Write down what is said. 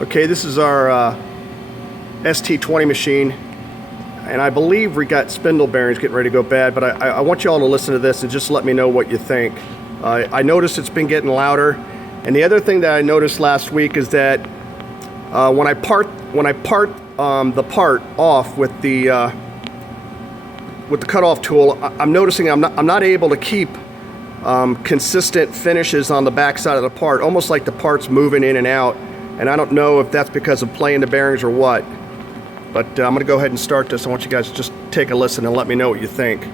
Okay, this is our ST-20 machine, and I believe we got spindle bearings getting ready to go bad, but I want you all to listen to this and just let me know what you think. I noticed it's been getting louder, and the other thing that I noticed last week is that when I part the part off with the cutoff tool, I'm noticing I'm not able to keep consistent finishes on the back side of the part, almost like the part's moving in and out. And I don't know if that's because of playing the bearings or what. But I'm going to go ahead and start this. I want you guys to just take a listen and let me know what you think.